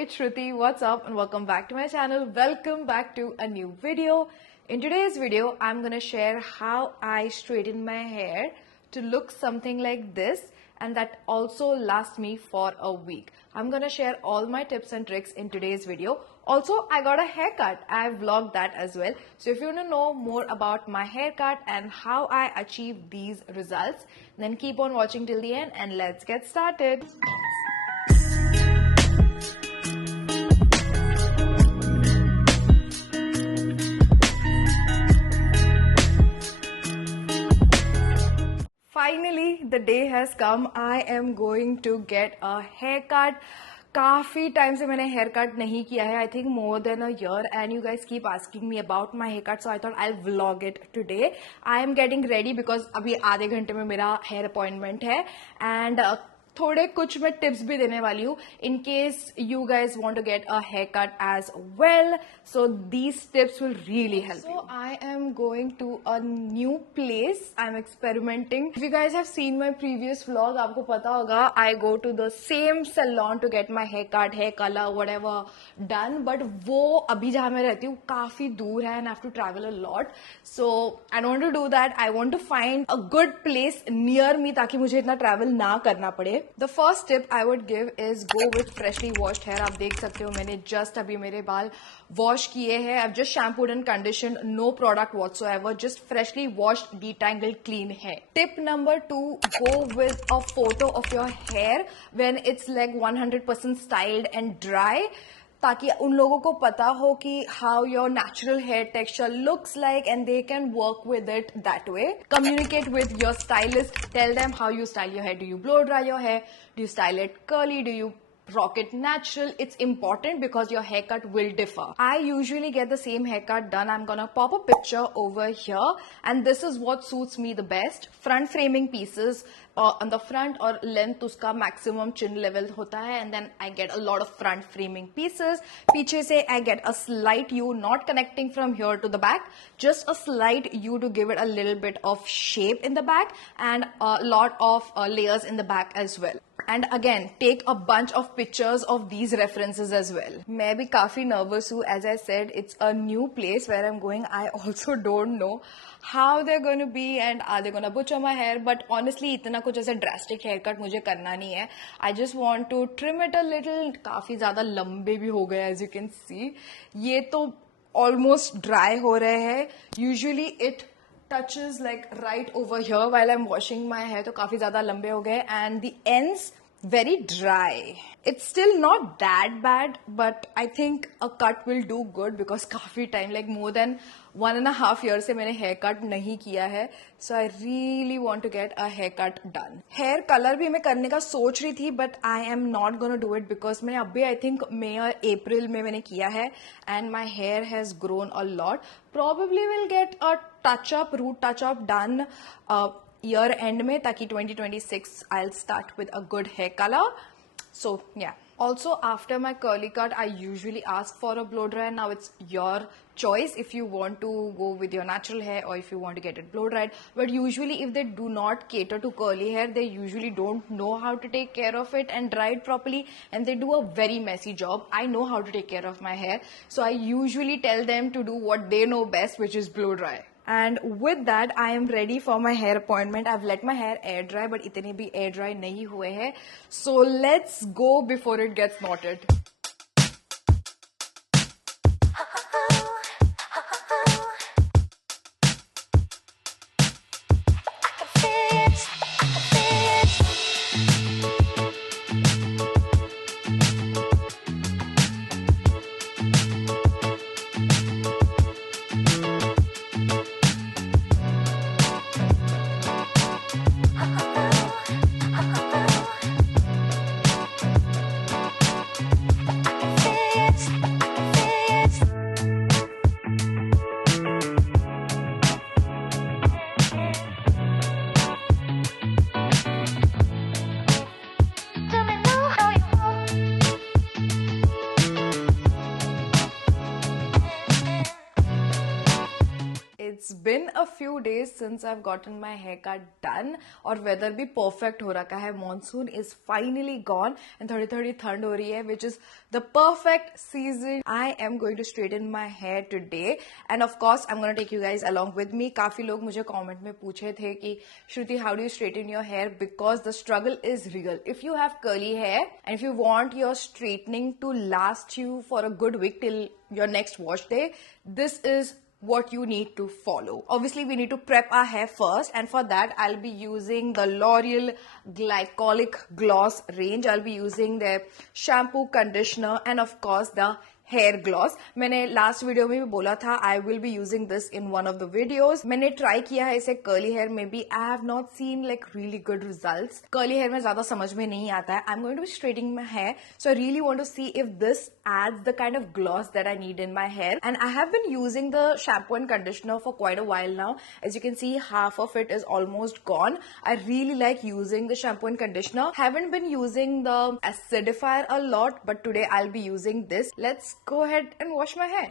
it's Shruti. What's up and welcome back to my channel. Welcome back to a new video. In today's video, I'm gonna share how I straighten my hair to look something like this, and that also lasts me for a week. I'm gonna share all my tips and tricks in today's video. Also, I got a haircut. I vlogged that as well. So if you want to know more about my haircut and how I achieve these results, then keep on watching till the end and let's get started. Finally, the day has come. I am going to get a haircut. काफ़ी time से मैंने haircut नहीं किया है. I think more than a year and you guys keep asking me about my haircut, so I thought I vlog it today. I am getting ready because अभी आधे घंटे में मेरा हेयर अपॉइंटमेंट है and थोड़े कुछ मैं tips भी देने वाली हूँ in case you guys want to get a haircut as well. So these tips will really help you. So I am going to a new place. I'm experimenting. If you guys have seen my previous vlog, आपको पता होगा I go to the same salon to get my haircut, hair color, whatever done. But वो अभी जहाँ मैं रहती हूँ काफी दूर है and I have to travel a lot. So I don't want to do that. I want to find a good place near me ताकि मुझे इतना travel ना करना पड़े. The first tip I would give is go with freshly washed hair. आप देख सकते हो मैंने just अभी मेरे बाल wash किए हैं. I've just shampooed and conditioned, no product whatsoever, just freshly washed, detangled, clean hair. Tip number 2, go with a photo of your hair when it's like 100% styled and dry. ताकि उन लोगों को पता हो कि how your natural hair texture looks like and they can work with it that way. Communicate with your stylist. Tell them how you style your hair. Do you blow dry your hair? Do you style it curly? Do you rock it natural? It's important because your haircut will differ. I usually get the same haircut done. I'm gonna pop a picture over here and this is what suits me the best. Front framing pieces on the front or length उसका maximum chin level होता है and then I get a lot of front framing pieces. पीछे से I get a slight U, not connecting from here to the back, just a slight U to give it a little bit of shape in the back and a lot of layers in the back as well. And again, take a bunch of pictures of these references as well. मैं भी काफी nervous हूँ. As I said, it's a new place where I'm going. I also don't know how they're going to be and are they going to butcher my hair. But honestly, इतना कुछ ऐसे drastic haircut मुझे करना नहीं है. I just want to trim it a little. काफी ज़्यादा लंबे भी हो गए as you can see. ये तो almost dry हो रहे हैं. Usually it touches like right over here while I'm washing my hair, तो काफी ज़्यादा लंबे हो गए and the ends very dry. It's still not that bad, but I think a cut will do good because काफी time, like more than 1.5 years से मैंने hair cut नहीं किया है. So I really want to get a haircut done. Hair color भी मैं करने का सोच रही थी, but I am not gonna do it because मैंने अभी I think May or April में मैंने किया है and my hair has grown a lot. Probably will get a touch up, root touch up done year end में ताकि 2026 I'll start with a good hair color. So yeah. Also after my curly cut I usually ask for a blow dry. Now it's your choice if you want to go with your natural hair or if you want to get it blow dried. But usually if they do not cater to curly hair, they usually don't know how to take care of it and dry it properly and they do a very messy job. I know how to take care of my hair, so I usually tell them to do what they know best, which is blow dry. And with that, I am ready for my hair appointment. I've let my hair air dry, but इतने भी air dry नहीं हुए हैं. So let's go before it gets knotted. been a few days since I've gotten my haircut done और weather भी perfect हो रखा है. Monsoon is finally gone and थोड़ी थोड़ी ठंड हो रही है, which is the perfect season. I am going to straighten my hair today and of course I'm going to take you guys along with me. काफी लोग मुझे comment में पूछे थे कि Shruti, how do you straighten your hair? Because the struggle is real. If you have curly hair and if you want your straightening to last you for a good week till your next wash day, this is what you need to follow. Obviously, we need to prep our hair first, and for that, I'll be using the L'Oreal Glycolic Gloss range. I'll be using their shampoo, conditioner, and of course, the hair gloss. मैंने last video में भी बोला था I will be using this in one of the videos. मैंने try किया है इसे curly hair में भी. I have not seen like really good results. Curly hair में ज्यादा समझ में नहीं आता है. I'm going to be straightening my hair, so I really want to see if this adds the kind of gloss that I need in my hair. And I have been using the shampoo and conditioner for quite a while now. As you can see, half of it is almost gone. I really like using the shampoo and conditioner. Haven't been using the acidifier a lot, but today I'll be using this. Let's go ahead and wash my hair.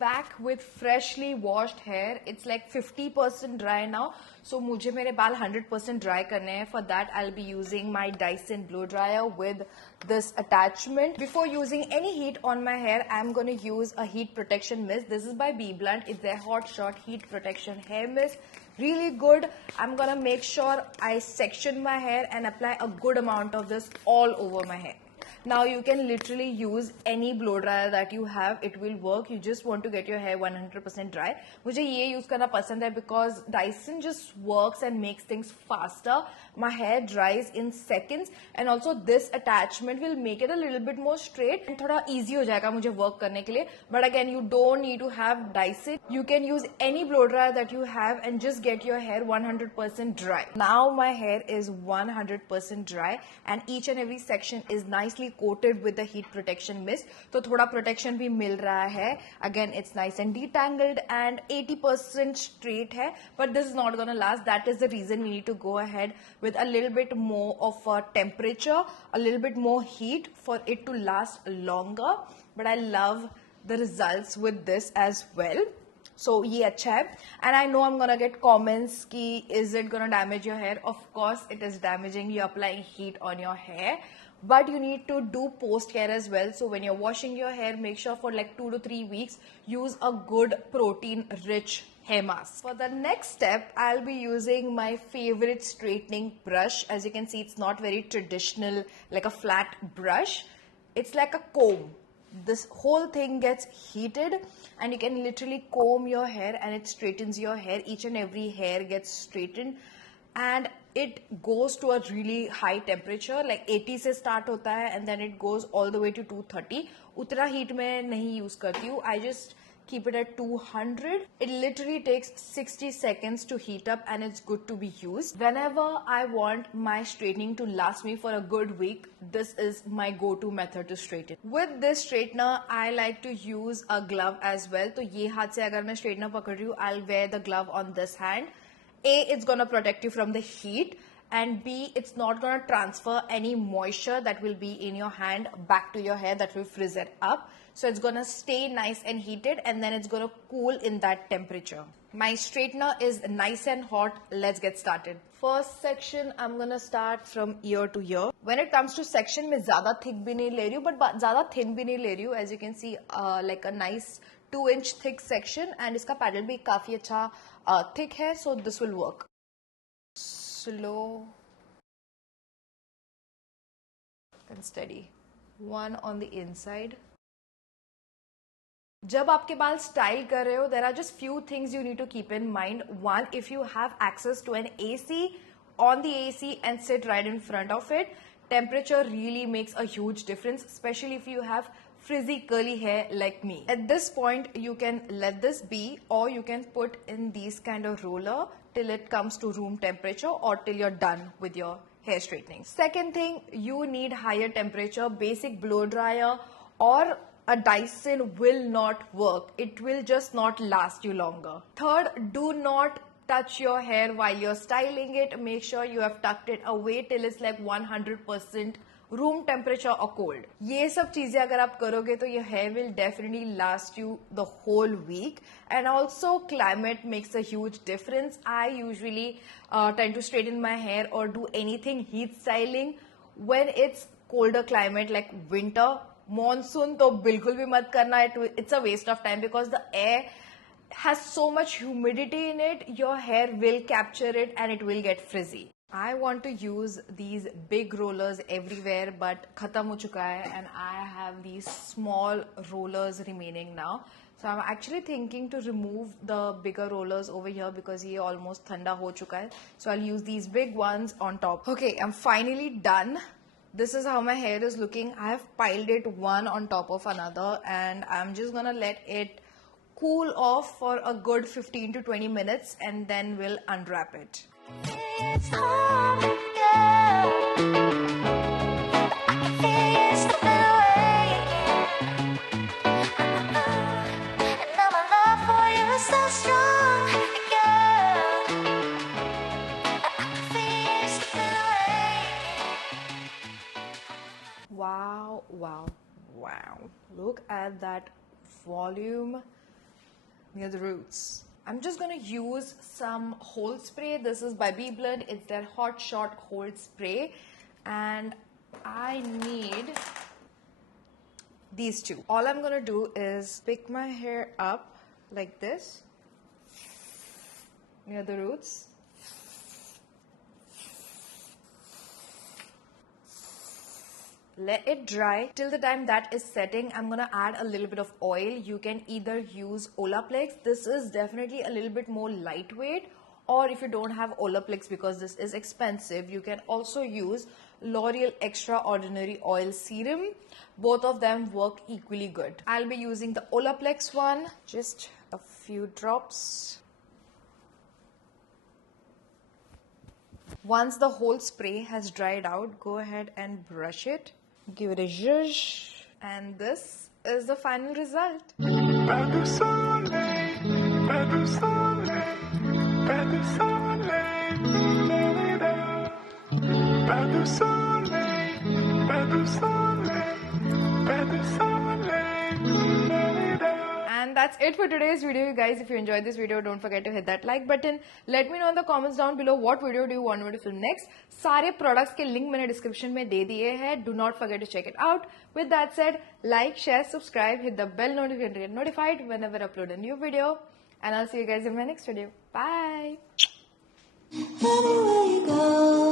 Back with freshly washed hair. It's like 50% dry now, so मुझे मेरे बाल 100% dry करने हैं. For that, I'll be using my Dyson blow dryer with this attachment. Before using any heat on my hair, I'm going to use a heat protection mist. This is by Bee Blunt. It's their Hot Shot Heat Protection Hair Mist. Really good. I'm gonna make sure I section my hair and apply a good amount of this all over my hair. Now you can literally use any blow dryer that you have. It will work. You just want to get your hair 100% dry. मुझे ये use करना पसंद है because Dyson just works and makes things faster. My hair dries in seconds and also this attachment will make it a little bit more straight and थोड़ा easy हो जाएगा मुझे work करने के लिए. But again, you don't need to have Dyson. You can use any blow dryer that you have and just get your hair 100% dry. Now my hair is 100% dry and each and every section is nicely coated with the heat protection mist, तो थोड़ा protection भी मिल रहा है. Again, it's nice and detangled and 80% straight है, but this is not gonna last. That is the reason we need to go ahead with a little bit more of a temperature, a little bit more heat for it to last longer. But I love the results with this as well. So ये अच्छा है. And I know I'm gonna get comments कि is it gonna damage your hair? Of course it is damaging. You're applying heat on your hair. But you need to do post care as well. So when you're washing your hair, make sure for like 2 to 3 weeks, use a good protein rich hair mask. For the next step, I'll be using my favorite straightening brush. As you can see, it's not very traditional, like a flat brush. It's like a comb. This whole thing gets heated and you can literally comb your hair and it straightens your hair. Each and every hair gets straightened and it goes to a really high temperature, like 80 से start होता है and then it goes all the way to 230. उतना heat में नहीं use करती हूँ. I just keep it at 200. It literally takes 60 seconds to heat up and it's good to be used. Whenever I want my straightening to last me for a good week, this is my go-to method to straighten. With this straightener, I like to use a glove as well. तो ये हाथ से अगर मैं straightener पकड़ रही हूँ, I'll wear the glove on this hand. A, it's gonna protect you from the heat, and B, it's not gonna transfer any moisture that will be in your hand back to your hair that will frizz it up. So it's gonna stay nice and heated and then it's gonna cool in that temperature. My straightener is nice and hot. Let's get started. First section, I'm gonna start from ear to ear. When it comes to section, मैं ज़्यादा thick भी नहीं ले रही हूँ, but ज़्यादा thin भी नहीं ले रही हूँ. As you can see, like a nice 2-inch thick section, and इसका paddle भी काफी अच्छा thick है, so this will work. slow and steady. One on the inside. जब आपके बाल स्टाइल कर रहे हो, there are just few things you need to keep in mind. One, if you have access to an AC, on the AC and sit right in front of it, temperature really makes a huge difference, especially if you have frizzy curly hair like me. At this point, you can let this be, or you can put in these kind of roller till it comes to room temperature or till you're done with your hair straightening. Second thing, you need higher temperature. Basic blow dryer or a Dyson will not work. It will just not last you longer. Third, do not touch your hair while you're styling it. Make sure you have tucked it away till it's like 100% room temperature or cold. ये सब चीजें अगर आप करोगे तो your hair will definitely last you the whole week. And also climate makes a huge difference. I usually tend to straighten my hair or do anything heat styling when it's colder climate like winter. Monsoon तो बिल्कुल भी मत करना. It's a waste of time because the air has so much humidity in it. Your hair will capture it and it will get frizzy. I want to use these big rollers everywhere, but khatam ho chuka hai and I have these small rollers remaining now. So I'm actually thinking to remove the bigger rollers over here because ye almost thanda ho chuka hai. So I'll use these big ones on top. Okay, I'm finally done. This is how my hair is looking. I have piled it one on top of another and I'm just gonna let it cool off for a good 15 to 20 minutes and then we'll unwrap it. It's hard, yeah. I can feel you slipping away. And now my love for you is so strong, yeah. I can feel you slipping away. Wow, wow, wow. Look at that volume near the roots. I'm just gonna use some hold spray. This is by Bee Blend. It's their Hot Shot Hold Spray. And I need these two. All I'm gonna do is pick my hair up like this near the roots. Let it dry. Till the time that is setting, I'm gonna add a little bit of oil. You can either use Olaplex. This is definitely a little bit more lightweight, or if you don't have Olaplex because this is expensive, you can also use L'Oreal Extraordinary Oil Serum. Both of them work equally good. I'll be using the Olaplex one, just a few drops. Once the whole spray has dried out, go ahead and brush it. Give it a zhuzh. And this is the final result. And that's it for today's video, you guys. If you enjoyed this video, don't forget to hit that like button. Let me know in the comments down below what video do you want me to film next. सारे products के link मैंने description में दे दिए हैं. Do not forget to check it out. With that said, like, share, subscribe, hit the bell notification to get notified whenever I upload a new video. And I'll see you guys in my next video. Bye. Anywhere you go.